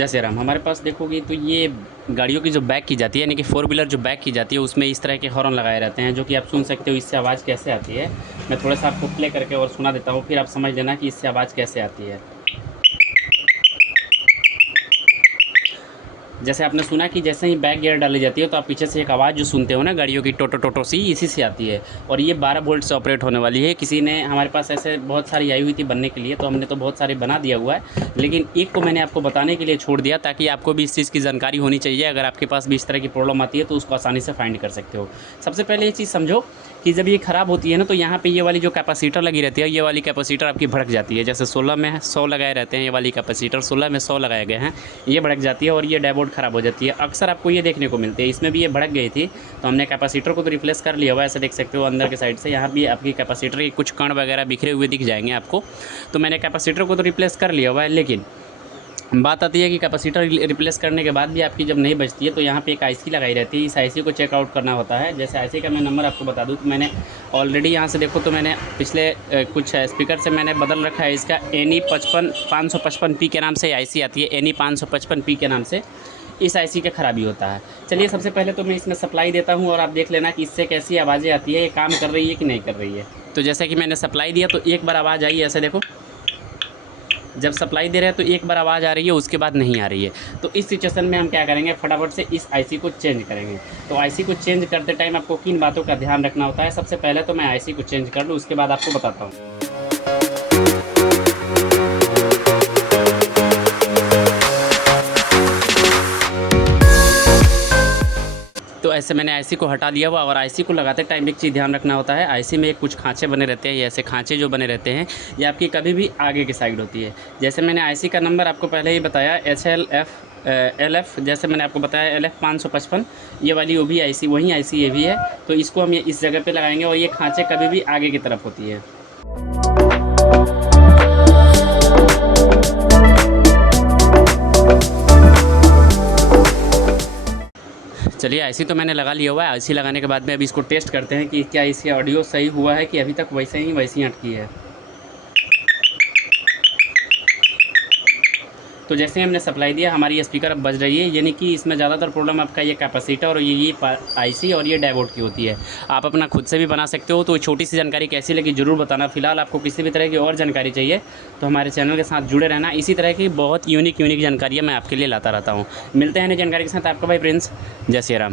जैसे राम हमारे पास देखोगे तो ये गाड़ियों की जो बैक की जाती है, यानी कि फोर व्हीलर जो बैक की जाती है, उसमें इस तरह के हॉर्न लगाए रहते हैं जो कि आप सुन सकते हो। इससे आवाज़ कैसे आती है, मैं थोड़ा सा आपको प्ले करके और सुना देता हूँ, फिर आप समझ लेना कि इससे आवाज़ कैसे आती है। जैसे आपने सुना कि जैसे ही बैक गियर डाली जाती है तो आप पीछे से एक आवाज़ जो सुनते हो ना गाड़ियों की, टोटो टोटो सी, इसी से आती है। और ये 12 वोल्ट से ऑपरेट होने वाली है। किसी ने हमारे पास ऐसे बहुत सारी आई हुई थी बनने के लिए, तो हमने तो बहुत सारे बना दिया हुआ है, लेकिन एक को मैंने आपको बताने के लिए छोड़ दिया ताकि आपको भी इस चीज़ की जानकारी होनी चाहिए। अगर आपके पास भी इस तरह की प्रॉब्लम आती है तो उसको आसानी से फाइंड कर सकते हो। सबसे पहले ये चीज़ समझो कि जब ये ख़राब होती है ना, तो यहाँ पे ये वाली जो कैपेसिटर लगी रहती है, ये वाली कैपेसिटर आपकी भड़क जाती है। जैसे 16 में 100 लगाए रहते हैं, ये वाली कैपेसिटर 16 में 100 लगाए गए हैं, ये भड़क जाती है और ये डैशबोर्ड ख़राब हो जाती है। अक्सर आपको ये देखने को मिलती है। इसमें भी ये भड़क गई थी, तो हमने कैपेसिटर को तो रिप्लेस कर लिया हुआ है। ऐसे देख सकते हो अंदर के साइड से यहाँ भी आपकी कैपेसिटर के कुछ कण वगैरह बिखरे हुए दिख जाएंगे आपको। तो मैंने कैपेसिटर को तो रिप्लेस कर लिया हुआ है, लेकिन बात आती है कि कैपेसिटर रिप्लेस करने के बाद भी आपकी जब नहीं बजती है तो यहाँ पे एक आईसी लगाई रहती है। इस आईसी को चेकआउट करना होता है। जैसे आईसी का मैं नंबर आपको बता दूँ तो मैंने ऑलरेडी यहाँ से देखो तो मैंने पिछले कुछ स्पीकर से मैंने बदल रखा है। इसका एनी 555P के नाम से आईसी आती है, एनी 555P के नाम से इस आईसी का ख़राबी होता है। चलिए सबसे पहले तो मैं इसमें सप्लाई देता हूँ और आप देख लेना कि इससे कैसी आवाज़ें आती है, ये काम कर रही है कि नहीं कर रही है। तो जैसे कि मैंने सप्लाई दिया तो एक बार आवाज़ आई, ऐसे देखो। जब सप्लाई दे रहे हैं तो एक बार आवाज़ आ रही है, उसके बाद नहीं आ रही है। तो इस सिचुएशन में हम क्या करेंगे, फटाफट से इस आईसी को चेंज करेंगे। तो आईसी को चेंज करते टाइम आपको किन बातों का ध्यान रखना होता है, सबसे पहले तो मैं आईसी को चेंज कर लूँ, उसके बाद आपको बताता हूँ। तो ऐसे मैंने आईसी को हटा लिया हुआ। और आईसी को लगाते टाइम एक चीज़ ध्यान रखना होता है, आईसी में कुछ खाँचे बने रहते हैं। ये ऐसे खाँचे जो बने रहते हैं ये आपकी कभी भी आगे की साइड होती है। जैसे मैंने आईसी का नंबर आपको पहले ही बताया, LF, जैसे मैंने आपको बताया LF 555, ये वाली वो भी आईसी, वही आईसी ये भी है। तो इसको हम ये इस जगह पे लगाएंगे और ये खाँचे कभी भी आगे की तरफ होती है। चलिए आईसी तो मैंने लगा लिया हुआ है। आईसी लगाने के बाद में अभी इसको टेस्ट करते हैं कि क्या इसकी ऑडियो सही हुआ है कि अभी तक वैसे ही अटकी है। तो जैसे ही हमने सप्लाई दिया हमारी स्पीकर अब बज रही है, यानी कि इसमें ज़्यादातर प्रॉब्लम आपका ये कैपेसिटर और ये आईसी और ये डायोड की होती है। आप अपना खुद से भी बना सकते हो। तो छोटी सी जानकारी कैसी लगी ज़रूर बताना। फिलहाल आपको किसी भी तरह की और जानकारी चाहिए तो हमारे चैनल के साथ जुड़े रहना। इसी तरह की बहुत यूनिक जानकारियाँ मैं आपके लिए लाता रहता हूँ। मिलते हैं नई जानकारी के साथ, आपका भाई प्रिंस। जय श्री राम।